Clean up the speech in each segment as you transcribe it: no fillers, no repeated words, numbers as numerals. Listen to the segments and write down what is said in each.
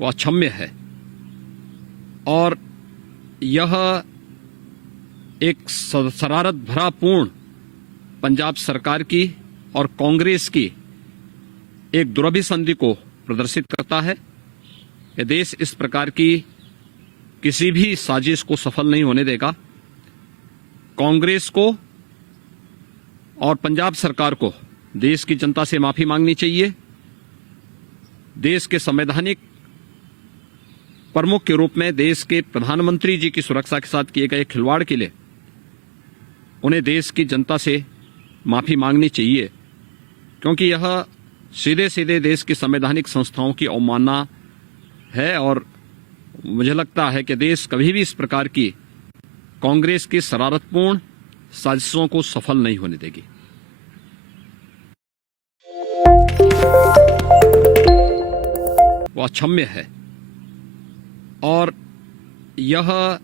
वो अक्षम्य है और यह एक शरारत भरा पूर्ण पंजाब सरकार की और कांग्रेस की एक दुरभिसंधि को प्रदर्शित करता है। यह देश इस प्रकार की किसी भी साजिश को सफल नहीं होने देगा। कांग्रेस को और पंजाब सरकार को देश की जनता से माफी मांगनी चाहिए। देश के संवैधानिक प्रमुख के रूप में देश के प्रधानमंत्री जी की सुरक्षा के साथ किए गए खिलवाड़ के लिए उन्हें देश की जनता से माफी मांगनी चाहिए, क्योंकि यह सीधे सीधे देश की संवैधानिक संस्थाओं की अवमानना है और मुझे लगता है कि देश कभी भी इस प्रकार की कांग्रेस की शरारतपूर्ण साजिशों को सफल नहीं होने देगी। वो अक्षम्य है और यह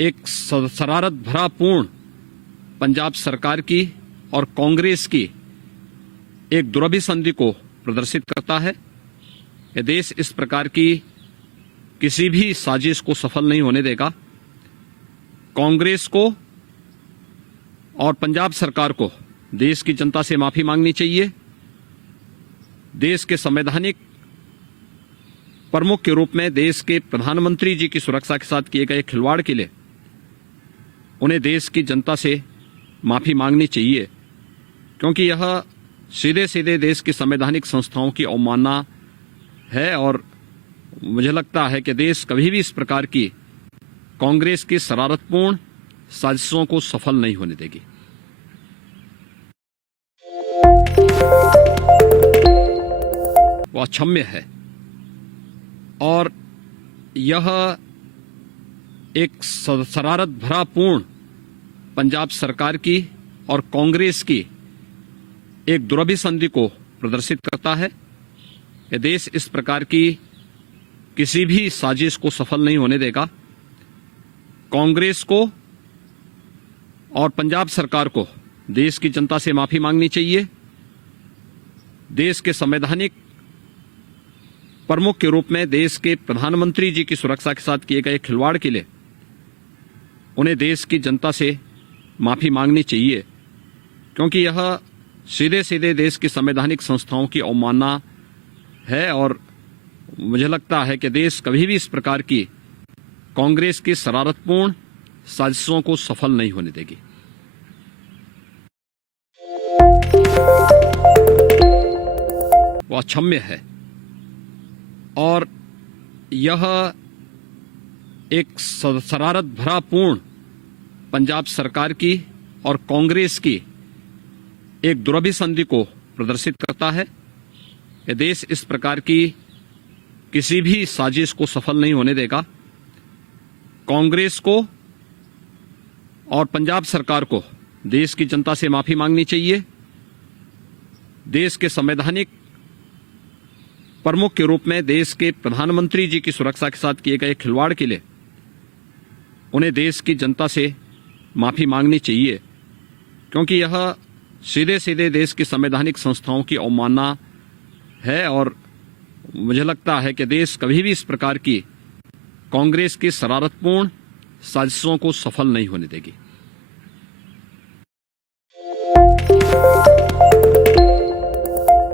एक शरारत भरा पूर्ण पंजाब सरकार की और कांग्रेस की एक दुरभिसंधि को प्रदर्शित करता है। यह देश इस प्रकार की किसी भी साजिश को सफल नहीं होने देगा। कांग्रेस को और पंजाब सरकार को देश की जनता से माफी मांगनी चाहिए। देश के संवैधानिक प्रमुख के रूप में देश के प्रधानमंत्री जी की सुरक्षा के साथ किए गए खिलवाड़ के लिए उन्हें देश की जनता से माफी मांगनी चाहिए, क्योंकि यह सीधे सीधे देश की संवैधानिक संस्थाओं की अवमानना है और मुझे लगता है कि देश कभी भी इस प्रकार की कांग्रेस की शरारतपूर्ण साजिशों को सफल नहीं होने देगी। वो अक्षम्य है और यह एक शरारत भरा पूर्ण पंजाब सरकार की और कांग्रेस की एक दुरभिसंधि को प्रदर्शित करता है। यह देश इस प्रकार की किसी भी साजिश को सफल नहीं होने देगा। कांग्रेस को और पंजाब सरकार को देश की जनता से माफी मांगनी चाहिए। देश के संवैधानिक प्रमुख के रूप में देश के प्रधानमंत्री जी की सुरक्षा के साथ किए गए खिलवाड़ के लिए उन्हें देश की जनता से माफी मांगनी चाहिए, क्योंकि यह सीधे सीधे देश की संवैधानिक संस्थाओं की अवमानना है और मुझे लगता है कि देश कभी भी इस प्रकार की कांग्रेस की शरारतपूर्ण साजिशों को सफल नहीं होने देगी। वो अक्षम्य है और यह एक शरारत भरा पूर्ण पंजाब सरकार की और कांग्रेस की एक दुरभिसंधि को प्रदर्शित करता है। यह देश इस प्रकार की किसी भी साजिश को सफल नहीं होने देगा। कांग्रेस को और पंजाब सरकार को देश की जनता से माफी मांगनी चाहिए। देश के संवैधानिक प्रमुख के रूप में देश के प्रधानमंत्री जी की सुरक्षा के साथ किए गए खिलवाड़ के लिए उन्हें देश की जनता से माफी मांगनी चाहिए, क्योंकि यह सीधे सीधे देश की संवैधानिक संस्थाओं की अवमानना है और मुझे लगता है कि देश कभी भी इस प्रकार की कांग्रेस की शरारतपूर्ण साजिशों को सफल नहीं होने देगी।